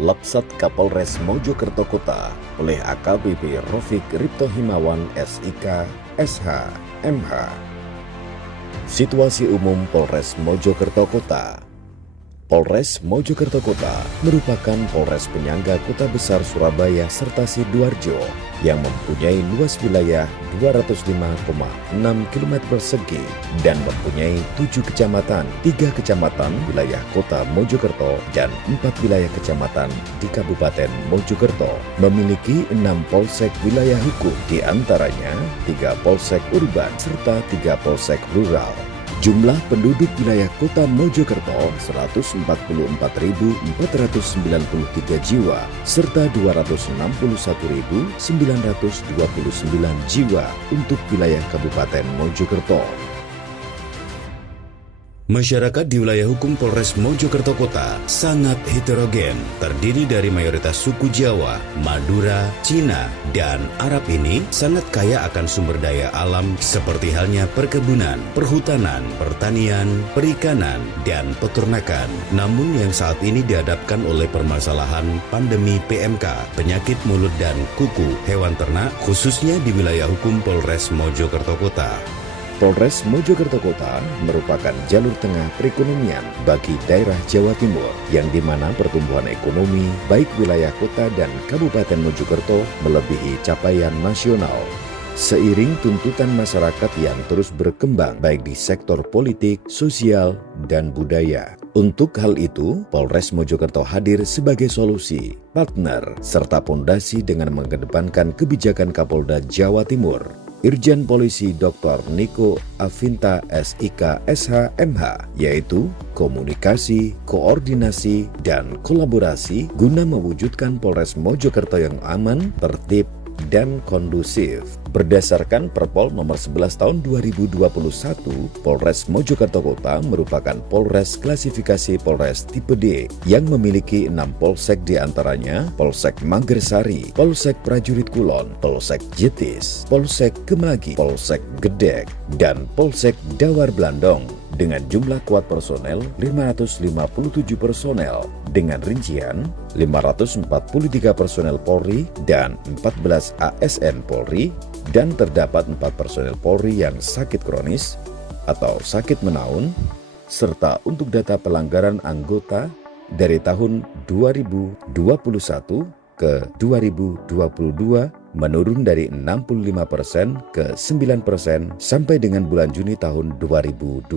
Lapsat Kapolres Mojokerto Kota oleh AKBP Rofik Ripto Himawan SIK, SH, MH. Situasi umum Polres Mojokerto Kota. Polres Mojokerto Kota merupakan Polres penyangga Kota Besar Surabaya serta Sidoarjo yang mempunyai luas wilayah 205,6 km persegi dan mempunyai 7 kecamatan, 3 kecamatan wilayah Kota Mojokerto dan 4 wilayah kecamatan di Kabupaten Mojokerto. Memiliki 6 polsek wilayah hukum, diantaranya 3 polsek urban serta 3 polsek rural. Jumlah penduduk wilayah Kota Mojokerto 144.493 jiwa serta 261.929 jiwa untuk wilayah Kabupaten Mojokerto. Masyarakat di wilayah hukum Polres Mojokerto Kota sangat heterogen, terdiri dari mayoritas suku Jawa, Madura, Cina, dan Arab. Ini sangat kaya akan sumber daya alam seperti halnya perkebunan, perhutanan, pertanian, perikanan, dan peternakan. Namun yang saat ini dihadapkan oleh permasalahan pandemi PMK, penyakit mulut dan kuku hewan ternak, khususnya di wilayah hukum Polres Mojokerto Kota. Polres Mojokerto Kota merupakan jalur tengah perekonomian bagi daerah Jawa Timur, yang dimana pertumbuhan ekonomi baik wilayah kota dan Kabupaten Mojokerto melebihi capaian nasional. Seiring tuntutan masyarakat yang terus berkembang baik di sektor politik, sosial, dan budaya. Untuk hal itu, Polres Mojokerto hadir sebagai solusi, partner, serta pondasi dengan mengedepankan kebijakan Kapolda Jawa Timur, Irjen Polisi Dr. Niko Afinta SIK SH MH, yaitu komunikasi, koordinasi, dan kolaborasi guna mewujudkan Polres Mojokerto yang aman, tertib, dan kondusif. Berdasarkan Perpol nomor 11 tahun 2021, Polres Mojokerto Kota merupakan Polres klasifikasi Polres tipe D yang memiliki 6 polsek, diantaranya Polsek Manggarsari, Polsek Prajurit Kulon, Polsek Jetis, Polsek Kemlagi, Polsek Gedek, dan Polsek Dawar Blandong dengan jumlah kuat personel 557 personel dengan rincian 543 personel Polri dan 14 ASN Polri, dan terdapat 4 personel Polri yang sakit kronis atau sakit menaun, serta untuk data pelanggaran anggota dari tahun 2021 ke 2022 menurun dari 65% ke 9% sampai dengan bulan Juni tahun 2022.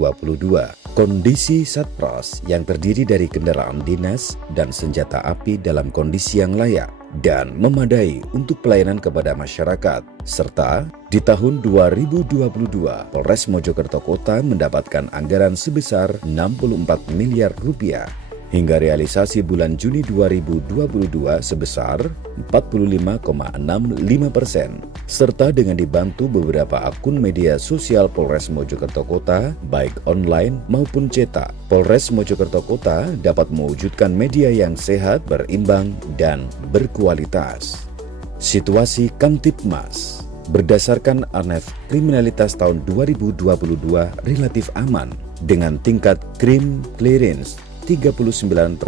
Kondisi Satpras yang terdiri dari kendaraan dinas dan senjata api dalam kondisi yang layak dan memadai untuk pelayanan kepada masyarakat. Serta di tahun 2022, Polres Mojokerto Kota mendapatkan anggaran sebesar 64 miliar rupiah. Hingga realisasi bulan Juni 2022 sebesar 45,65%, serta dengan dibantu beberapa akun media sosial Polres Mojokerto Kota, baik online maupun cetak. Polres Mojokerto Kota dapat mewujudkan media yang sehat, berimbang, dan berkualitas. Situasi Kamtibmas. Berdasarkan ANEF, kriminalitas tahun 2022 relatif aman dengan tingkat crime clearance 39%,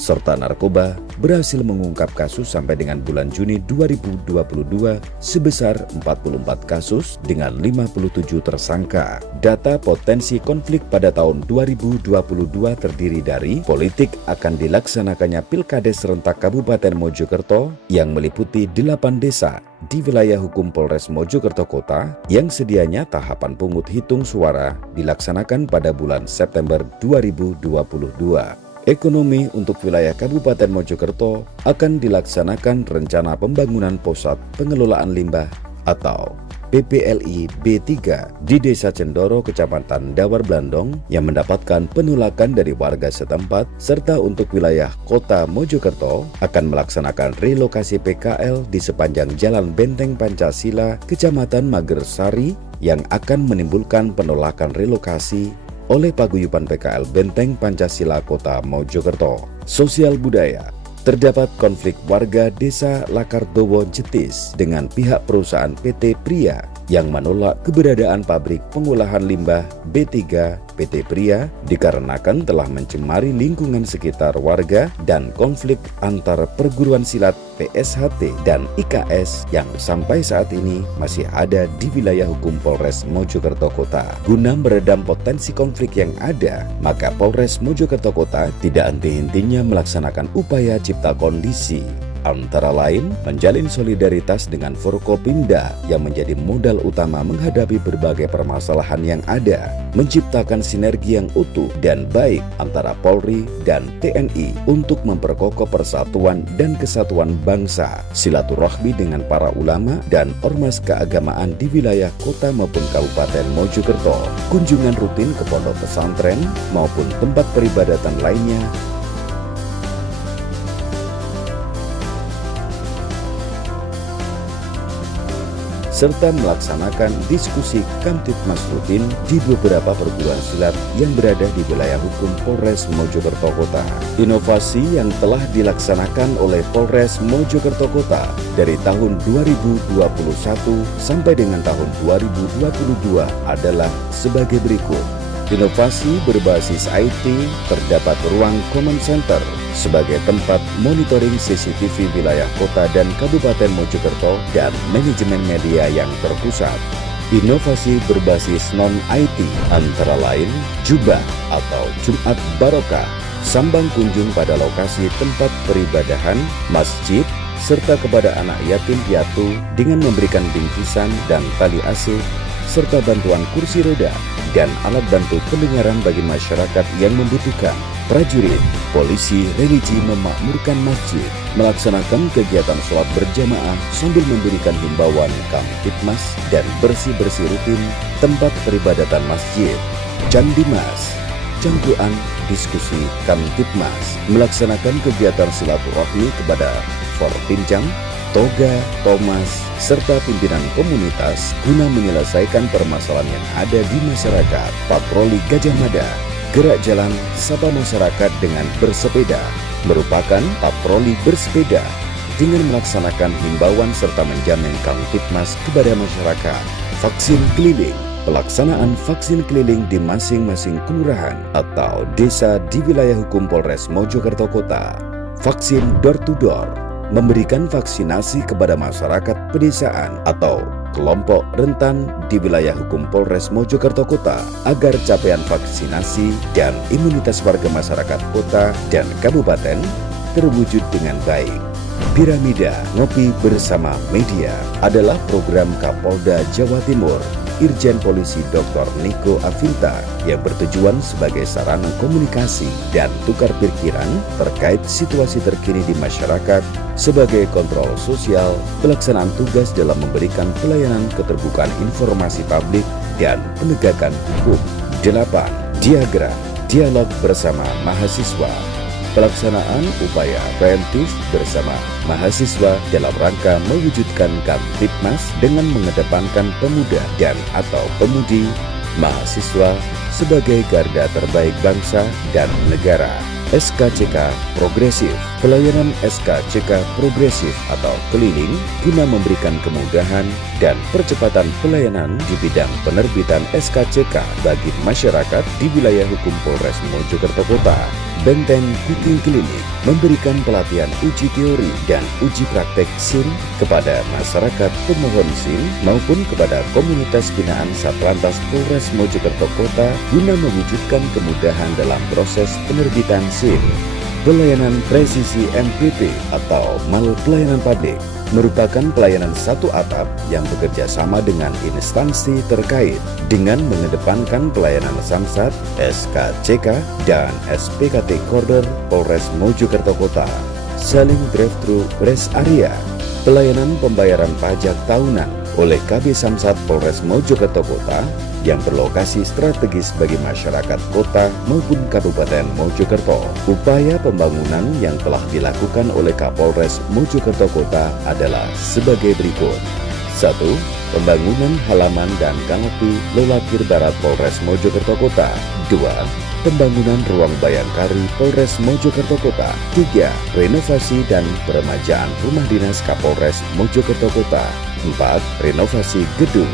serta narkoba berhasil mengungkap kasus sampai dengan bulan Juni 2022 sebesar 44 kasus dengan 57 tersangka. Data potensi konflik pada tahun 2022 terdiri dari politik akan dilaksanakannya Pilkades serentak Kabupaten Mojokerto yang meliputi 8 desa di wilayah hukum Polres Mojokerto Kota yang sedianya tahapan pungut hitung suara dilaksanakan pada bulan September 2022. Ekonomi untuk wilayah Kabupaten Mojokerto akan dilaksanakan rencana pembangunan pusat pengelolaan limbah atau PPLI B3 di Desa Cendoro, Kecamatan Dawar Blandong yang mendapatkan penolakan dari warga setempat, serta untuk wilayah Kota Mojokerto akan melaksanakan relokasi PKL di sepanjang Jalan Benteng Pancasila, Kecamatan Manggarsari yang akan menimbulkan penolakan relokasi oleh Paguyuban PKL Benteng Pancasila Kota Mojokerto. Sosial budaya. Terdapat konflik warga Desa Lakardowo Jetis dengan pihak perusahaan PT Pria yang menolak keberadaan pabrik pengolahan limbah B3 PT Pria dikarenakan telah mencemari lingkungan sekitar warga dan konflik antar perguruan silat PSHT dan IKS yang sampai saat ini masih ada di wilayah hukum Polres Mojokerto Kota. Guna meredam potensi konflik yang ada, maka Polres Mojokerto Kota tidak henti-hentinya melaksanakan upaya cipta kondisi, antara lain menjalin solidaritas dengan Forkopimda yang menjadi modal utama menghadapi berbagai permasalahan yang ada, menciptakan sinergi yang utuh dan baik antara Polri dan TNI untuk memperkokoh persatuan dan kesatuan bangsa, silaturahmi dengan para ulama dan ormas keagamaan di wilayah kota maupun Kabupaten Mojokerto, kunjungan rutin ke pondok pesantren maupun tempat peribadatan lainnya, serta melaksanakan diskusi Kamtibmas rutin di beberapa perguruan silat yang berada di wilayah hukum Polres Mojokerto Kota. Inovasi yang telah dilaksanakan oleh Polres Mojokerto Kota dari tahun 2021 sampai dengan tahun 2022 adalah sebagai berikut. Inovasi berbasis IT, terdapat ruang command center sebagai tempat monitoring CCTV wilayah kota dan Kabupaten Mojokerto dan manajemen media yang terpusat. Inovasi berbasis non-IT antara lain Jubah atau Jumat Barokah, sambang kunjung pada lokasi tempat peribadahan, masjid, serta kepada anak yatim piatu dengan memberikan bingkisan dan tali asuh, serta bantuan kursi roda dan alat bantu pendengaran bagi masyarakat yang membutuhkan. Prajurit, polisi, religi memakmurkan masjid, melaksanakan kegiatan sholat berjamaah sambil memberikan himbauan Kamtibmas dan bersih-bersih rutin tempat peribadatan masjid. Jandimas, jangguan diskusi Kamtibmas, melaksanakan kegiatan silaturahmi kepada Forpinjam, Toga, Thomas, serta pimpinan komunitas guna menyelesaikan permasalahan yang ada di masyarakat. Patroli Gajah Mada, gerak jalan sapa masyarakat dengan bersepeda, merupakan patroli bersepeda dengan melaksanakan himbauan serta menjamin Kamtibmas kepada masyarakat. Vaksin keliling, pelaksanaan vaksin keliling di masing-masing kelurahan atau desa di wilayah hukum Polres Mojokerto Kota. Vaksin door to door, memberikan vaksinasi kepada masyarakat pedesaan atau kelompok rentan di wilayah hukum Polres Mojokerto Kota agar capaian vaksinasi dan imunitas warga masyarakat kota dan kabupaten terwujud dengan baik. Piramida Ngopi Bersama Media adalah program Kapolda Jawa Timur Irjen Polisi Dr. Niko Afinta yang bertujuan sebagai sarana komunikasi dan tukar pikiran terkait situasi terkini di masyarakat sebagai kontrol sosial, pelaksanaan tugas dalam memberikan pelayanan keterbukaan informasi publik dan penegakan hukum. 8. Dialog bersama mahasiswa, pelaksanaan upaya preventif bersama mahasiswa dalam rangka mewujudkan Kamtibmas dengan mengedepankan pemuda dan atau pemudi mahasiswa sebagai garda terbaik bangsa dan negara. SKCK Progresif, pelayanan SKCK Progresif atau keliling guna memberikan kemudahan dan percepatan pelayanan di bidang penerbitan SKCK bagi masyarakat di wilayah hukum Polres Mojokerto Kota. Benteng Cooking Clinic memberikan pelatihan uji teori dan uji praktek SIM kepada masyarakat pemohon SIM maupun kepada komunitas binaan Satlantas Polres Mojokerto Kota guna mewujudkan kemudahan dalam proses penerbitan SIM. Pelayanan presisi MPP atau mal pelayanan publik merupakan pelayanan satu atap yang bekerja sama dengan instansi terkait dengan mengedepankan pelayanan Samsat, SKCK, dan SPKT Korder Polres Mojokerto Kota. Saling drive-thru rest area, pelayanan pembayaran pajak tahunan oleh KB Samsat Polres Mojokerto Kota yang berlokasi strategis bagi masyarakat kota maupun Kabupaten Mojokerto. Upaya pembangunan yang telah dilakukan oleh Kapolres Mojokerto Kota adalah sebagai berikut. 1. Pembangunan halaman dan kanopi Lolakir Barat Polres Mojokerto Kota. 2. Pembangunan ruang Bayangkari Polres Mojokerto Kota. 3. Renovasi dan peremajaan rumah dinas Kapolres Mojokerto Kota. 4. Renovasi gedung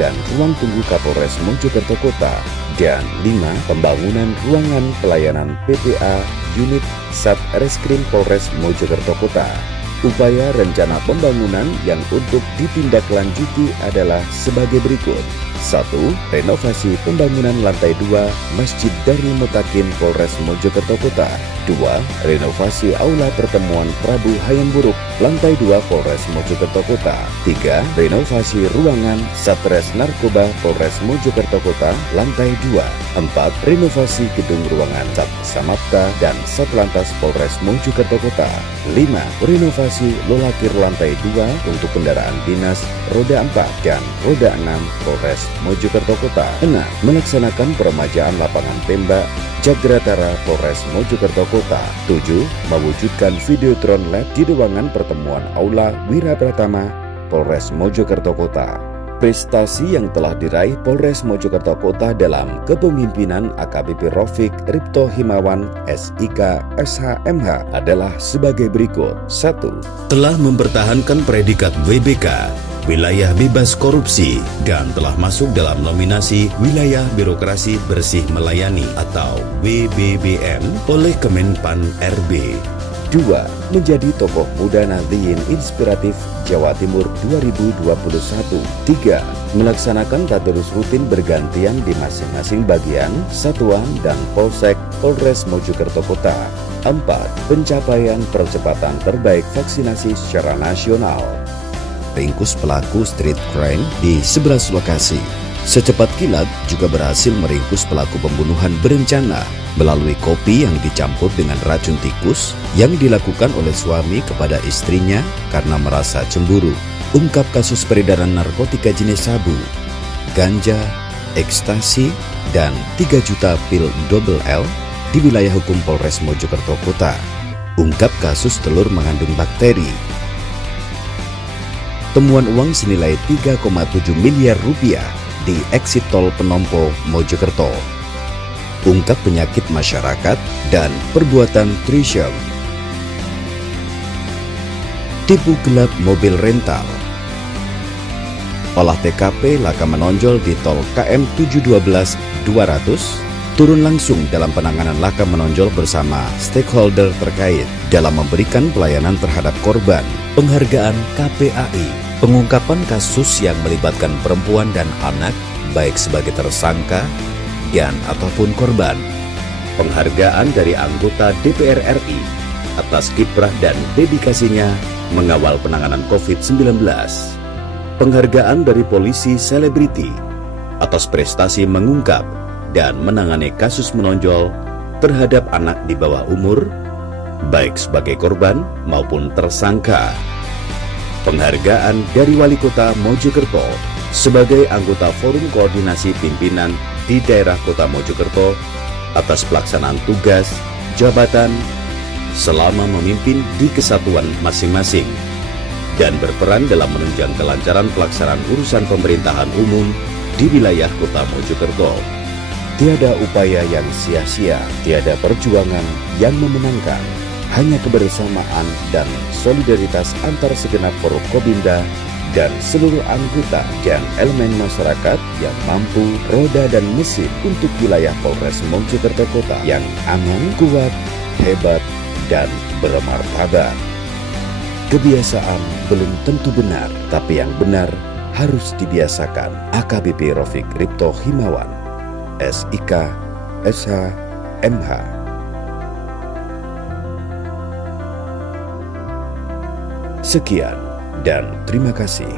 dan ruang tunggu Kapolres Mojokerto Kota. Dan 5. Pembangunan ruangan pelayanan PPA unit Satreskrim Polres Mojokerto Kota. Upaya rencana pembangunan yang untuk ditindaklanjuti adalah sebagai berikut. 1. Renovasi pembangunan lantai 2 Masjid Darul Mutakin Polres Mojokerto Kota. 2. Renovasi Aula Pertemuan Prabu Hayam Buruk lantai 2 Polres Mojokerto Kota. 3. Renovasi ruangan Satres Narkoba Polres Mojokerto Kota lantai 2. 4. Renovasi gedung ruangan Sat Samapta dan Satlantas Polres Mojokerto Kota. 5. Renovasi Lolakir lantai 2 untuk kendaraan dinas roda 4 dan roda 6 Polres Mojokerto Kota. 6. Melaksanakan peremajaan lapangan tembak Jagratara Polres Mojokerto Kota. 7. Mewujudkan Videotron LED di ruangan pertemuan Aula Wira Pratama Polres Mojokerto Kota. Prestasi yang telah diraih Polres Mojokerto Kota dalam kepemimpinan AKBP Rofik Ripto Himawan SIK SHMH adalah sebagai berikut. 1. Telah mempertahankan predikat WBK Wilayah Bebas Korupsi dan telah masuk dalam nominasi Wilayah Birokrasi Bersih Melayani atau WBBM oleh Kemenpan RB. 2. Menjadi tokoh muda Nahdliyin Inspiratif Jawa Timur 2021. 3. Melaksanakan tadarus rutin bergantian di masing-masing bagian, satuan, dan polsek Polres Mojokerto Kota. 4. Pencapaian percepatan terbaik vaksinasi secara nasional. Ringkus pelaku street crime di 11 lokasi. Secepat kilat juga berhasil meringkus pelaku pembunuhan berencana melalui kopi yang dicampur dengan racun tikus yang dilakukan oleh suami kepada istrinya karena merasa cemburu. Ungkap kasus peredaran narkotika jenis sabu, ganja, ekstasi, dan 3 juta pil double L di wilayah hukum Polres Mojokerto Kota. Ungkap kasus telur mengandung bakteri. Temuan uang senilai 3,7 miliar rupiah di exit tol Penompo, Mojokerto. Ungkap penyakit masyarakat dan perbuatan trisyam. Tipu gelap mobil rental. Olah TKP laka menonjol di tol KM 712 200, turun langsung dalam penanganan laka menonjol bersama stakeholder terkait dalam memberikan pelayanan terhadap korban. Penghargaan KPAI, pengungkapan kasus yang melibatkan perempuan dan anak, baik sebagai tersangka dan ataupun korban. Penghargaan dari anggota DPR RI atas kiprah dan dedikasinya mengawal penanganan COVID-19. Penghargaan dari polisi selebriti atas prestasi mengungkap dan menangani kasus menonjol terhadap anak di bawah umur, baik sebagai korban maupun tersangka. Penghargaan dari Wali Kota Mojokerto sebagai anggota Forum Koordinasi Pimpinan di daerah Kota Mojokerto atas pelaksanaan tugas, jabatan, selama memimpin di kesatuan masing-masing dan berperan dalam menunjang kelancaran pelaksanaan urusan pemerintahan umum di wilayah Kota Mojokerto. Tiada upaya yang sia-sia, tiada perjuangan yang memenangkan, hanya kebersamaan dan solidaritas antar segenap Forkopimda dan seluruh anggota dan elemen masyarakat yang mampu roda dan mesin untuk wilayah Polres Mojokerto Kota yang aman, kuat, hebat, dan bermartabat. Kebiasaan belum tentu benar, tapi yang benar harus dibiasakan. AKBP Rofik Ripto Himawan, SIK, SH, MH. Sekian dan terima kasih.